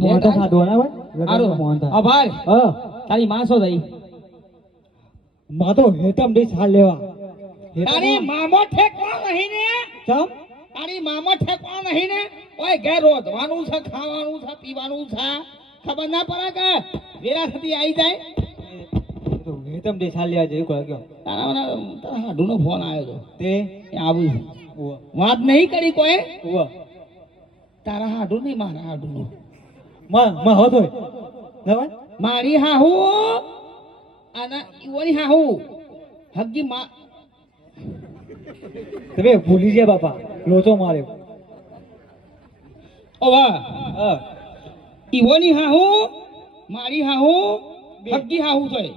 મોહન તો ખાધો ના ભાઈ? હારું. લગનમાં મોહન થાય આભાર તારી માં શું થઈ? માં તો હેતમ દઈ સાલ લેવા. તારી મામો ઠેકવા નહીં ને? ચમ? તારી મામો ઠેકવા નહીં ને? ઓય ઘેર રોધવાનું છે ખાવાનું છે પીવાનું છે? ખબર ના પડે કે વેરા થતી આવી જાય? હેતમ દઈ સાલ લેવા જેવું કયો તારા મને તારા હાડુનો ફોન આવ્યો તો. તે? આવું. વાત નહીં કરી કોઈ? તારા હાડુ નહીં મારા હાડું માં માં હોતો ના ભાઈ મારી હાહુ. અને ઈવોની હાહુ. હગી માં તમે ભૂલી ગયા બાપા. લોચો માર્યો. ઓ વાહ ઈવોની હાહુ મારી હાહુ હગી હાહુ થઈ.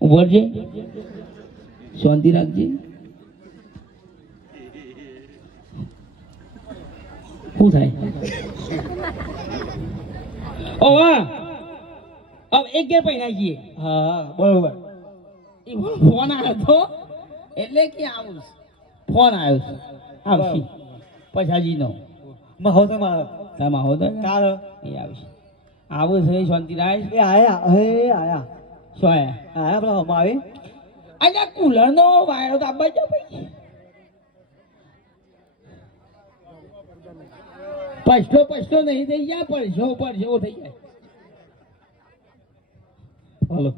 ઉભરજે. શાંતિ રાખજે. શું થાય? ઓ હવે એક ગેર પૈ જઈએ હા હા બરોબર. એ ફોન આવ્યો તો એટલે કે આવું ફોન આવ્યો છે. આવશે પછાજી નો માં હોતો મારો તમે આવો તો કાલ એ આવશે. આવું છે શાંતિ રાજ એ આયા હે આયા. શું આયા? આયા પેલા હમણાં આવી? અલ્યા કુલર નો વાયરો તો આપવા ભાઈ પછલો પછલો નહીં થઈ જાય પડશો પડશો થઈ જાય. હાલો.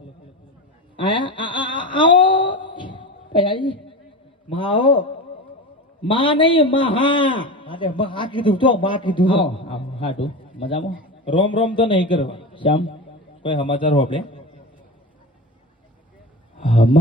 આયા આ- આ- આ- આવો. પૈયાજી માં મા નહીં મહા. અરે મહા કીધું તો મા કીધું આવો હાટું. મજામાં? રોમ રોમ તો નહીં કરવા. શ્યામ? કોઈ સમાચાર હો આપણે હમા